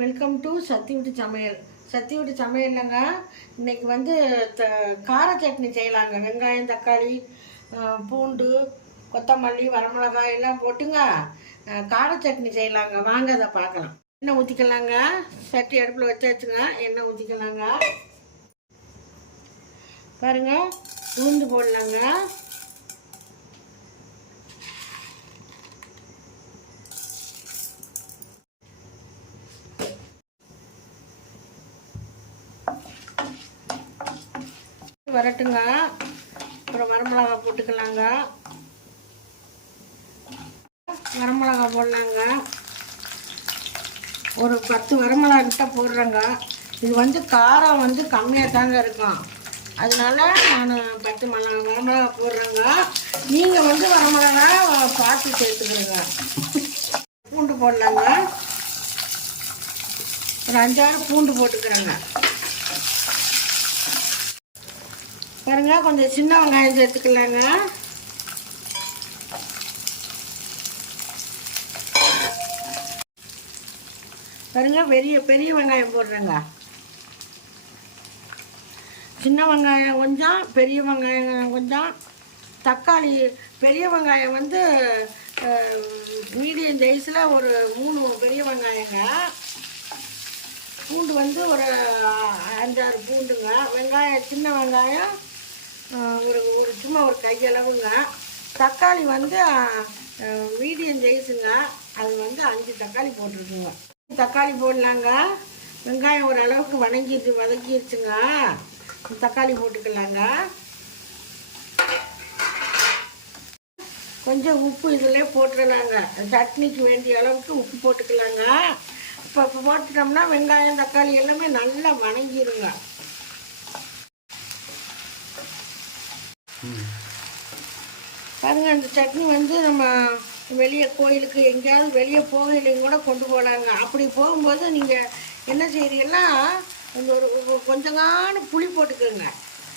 Welcome to சத்தி விட்டு சமையல். சத்தி விட்டு சமையல்லங்க இன்னைக்கு வந்து த கார சட்னி செய்யலாங்க. வெங்காயம் தக்காளி பூண்டு கொத்தமல்லி வரமிளகாய் எல்லாம் போட்டுங்க. கார சட்னி செய்யலாங்க. வாங்க அதை பார்க்கலாம். எண்ணெய் ஊற்றிக்கலாங்க சட்டி அடுப்பில் வச்சாச்சுங்க. எண்ணெய் ஊற்றிக்கலாங்க பாருங்க உளுந்து போடலாங்க. வரட்டுங்க. அப்புறம் வரமிளகா போட்டுக்கலாங்க. வரமிளகா போடலாங்க. ஒரு பத்து வரமிளகா கிட்ட போடுறேங்க. இது வந்து காரம் வந்து கம்மியாக தாங்க இருக்கும். அதனால நான் பத்து மிளகா வரமிளகா போடுறேங்க. நீங்கள் வந்து வரமிளகா பார்த்து சேர்த்துக்கிறேங்க பூண்டு போடலாங்க. ஒரு அஞ்சாறு பூண்டு போட்டுக்கிறேங்க பாருங்க கொஞ்சம் சின்ன வெங்காயம் சேர்த்துக்கலாங்க. பாருங்க பெரிய பெரிய வெங்காயம் போடுறேங்க. சின்ன வெங்காயம் கொஞ்சம் பெரிய வெங்காயம் கொஞ்சம். தக்காளி பெரிய வெங்காயம் வந்து மீடியம் சைஸில் ஒரு மூணு பெரிய வெங்காயங்க. பூண்டு வந்து ஒரு அஞ்சாறு பூண்டுங்க. வெங்காயம் சின்ன வெங்காயம் ஒரு ஒரு சும்மா ஒரு கையளவுங்க. தக்காளி வந்து மீடியம் சைஸுங்க. அது வந்து அஞ்சு தக்காளி போட்டிருக்குங்க தக்காளி போடலாங்க. வெங்காயம் ஓரளவுக்கு வணங்கிட்டு வதக்கிடுச்சுங்க தக்காளி போட்டுக்கலாங்க. கொஞ்சம் உப்பு இதில் போட்டுடலாங்க சட்னிக்கு வேண்டிய அளவுக்கு உப்பு போட்டுக்கலாங்க. இப்போ போட்டுட்டோம்னா வெங்காயம் தக்காளி எல்லாமே நல்லா வணங்கிடுங்க பாருங்க அந்த சட்னி வந்து நம்ம வெளியே கோயிலுக்கு எங்கேயாவது வெளியே போகையிலையும் கூட கொண்டு போகலாங்க அப்படி போகும்போது நீங்கள் என்ன செய்கிறீங்கன்னா இந்த ஒரு கொஞ்சங்கான புளி போட்டுக்கோங்க.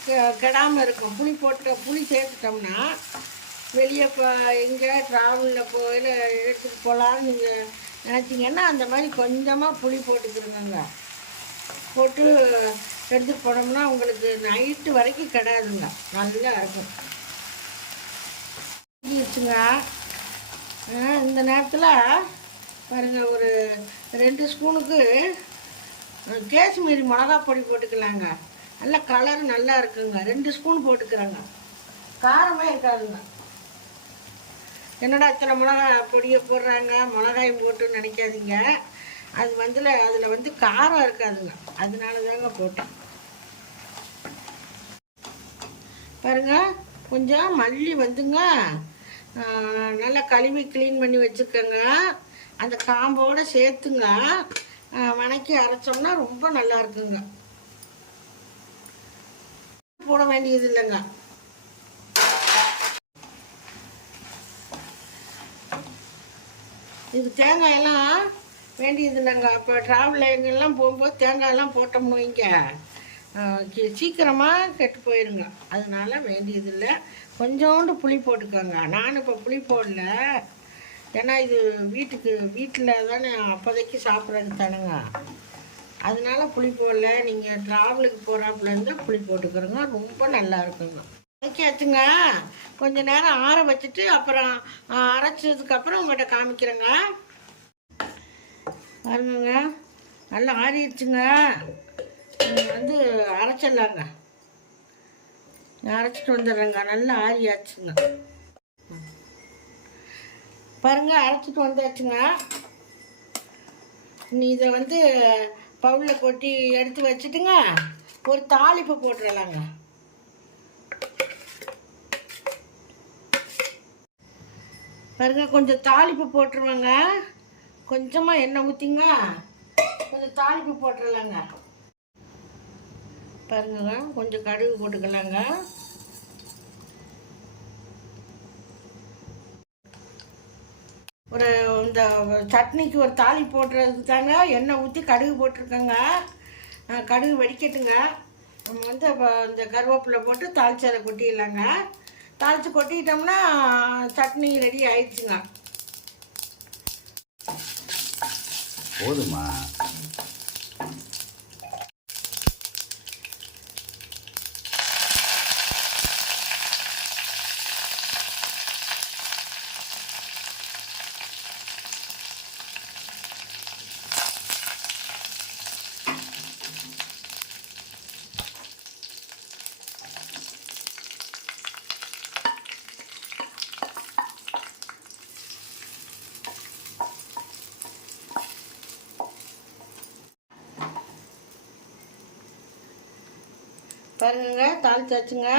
கெ- இருக்கும். புளி போட்டு புளி சேர்த்துட்டோம்னா வெளியே இப்போ எங்கே ட்ராவலில் போயில எடுத்துகிட்டு போகலான்னு நீங்கள் நினச்சிங்கன்னா அந்த மாதிரி கொஞ்சமாக புளி போட்டுக்கிடுங்க போட்டு எடுத்துகிட்டு போனோம்னா உங்களுக்கு நைட்டு வரைக்கும் கிடையாதுங்க. நல்லா இருக்கும். வச்சுங்க. இந்த நேரத்தில் பாருங்கள் ஒரு ரெண்டு ஸ்பூனுக்கு காஷ்மீரி மிளகா பொடி போட்டுக்கலாங்க. நல்லா கலர் நல்லா இருக்குங்க. ரெண்டு ஸ்பூன் போட்டுக்கிறாங்க. காரமே இருக்காதுங்க. என்னடா இத்தனை மிளகா பொடியை போடுறாங்க? மிளகாயும் போட்டுன்னு நினைக்காதீங்க. அது வந்து அதில் வந்து காரம் இருக்காதுங்க. அதனால தாங்க போட்டேன். பாருங்க கொஞ்சம் மல்லி வந்துங்க. நல்லா கழுவி க்ளீன் பண்ணி வச்சுக்கோங்க. அந்த காம்போடு சேர்த்துங்க. வணக்கி அரைச்சோம்னா ரொம்ப நல்லா இருக்குங்க. போட வேண்டியது இல்லைங்க. இது தேங்காயெல்லாம் வேண்டியது இல்லைங்க. இப்போ ட்ராவல் எங்கெல்லாம் போகும்போது தேங்காயெல்லாம் போட்டோம்னு வைங்க. சீக்கிரமாக கெட்டு போயிருங்க. அதனால் வேண்டியதில்லை. கொஞ்சோண்டு புளி போட்டுக்கோங்க. நான் இப்போ புளி போடல. ஏன்னா இது வீட்டுக்கு வீட்டில் தானே அப்போதைக்கு சாப்பிட்றது தானுங்க. அதனால புளி போடல. நீங்கள் ட்ராவலுக்கு போகிறாப்புல இருந்தால் புளி போட்டுக்கிறோங்க ரொம்ப நல்லா இருக்குங்க. வச்சாச்சுங்க கொஞ்ச நேரம் ஆற வச்சுட்டு அப்புறம் அரைச்சதுக்கப்புறம் உங்கள்கிட்ட காமிக்கிறேங்க. பாருங்கங்க. நல்லா ஆறிடுச்சுங்க. வந்து அரைச்சிடலாங்க. அரைச்சிட்டு வந்துடுறேங்க. நல்லா ஆறியாச்சுங்க. பாருங்க அரைச்சிட்டு வந்தாச்சுங்க. நீ இதை வந்து பவுலில் கொட்டி எடுத்து வச்சுட்டுங்க ஒரு தாளிப்பு போட்டுடலாங்க பாருங்க கொஞ்சம் தாளிப்பு போட்டுருவாங்க. கொஞ்சமாக எண்ணெய் ஊற்றிங்க கொஞ்சம் தாளிப்பு போட்டுடலாங்க பாருங்க கொஞ்சம் கடுகு போட்டுக்கலாங்க. ஒரு இந்த சட்னிக்கு ஒரு தாளி போடுறதுக்கு தாங்க எண்ணெய் ஊற்றி கடுகு போட்டிருக்கேங்க. கடுகு வெடிக்கட்டுங்க. நம்ம வந்து அப்போ இந்த கருவேப்பிலை போட்டு தாளிச்சதை கொட்டிடலாங்க. தாளித்து கொட்டிட்டோம்னா சட்னி ரெடி ஆயிடுச்சுங்க. போதுமா? பாருங்க தாளிச்சாச்சுங்க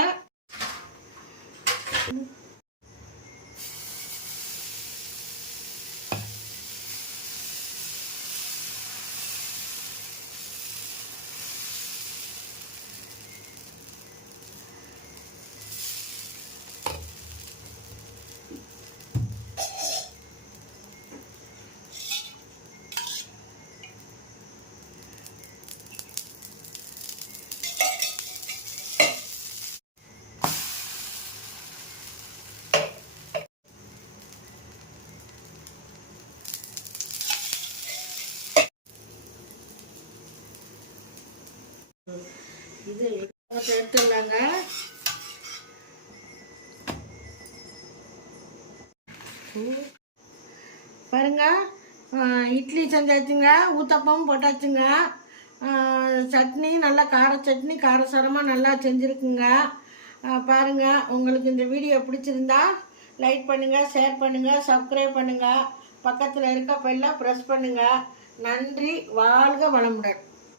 இது கொஞ்சம் எடுத்துடலாங்க. பாருங்க இட்லி செஞ்சாச்சுங்க ஊத்தப்பமும் போட்டாச்சுங்க. சட்னி நல்லா கார சட்னி காரசாரமாக நல்லா செஞ்சுருக்குங்க. பாருங்கள் பாருங்க உங்களுக்கு இந்த வீடியோ பிடிச்சிருந்தா லைக் பண்ணுங்கள் ஷேர் பண்ணுங்கள் சப்ஸ்கிரைப் பண்ணுங்கள் பக்கத்தில் இருக்க பெல்லை ப்ரெஸ் பண்ணுங்கள் நன்றி வாழ்க வளமுடன்.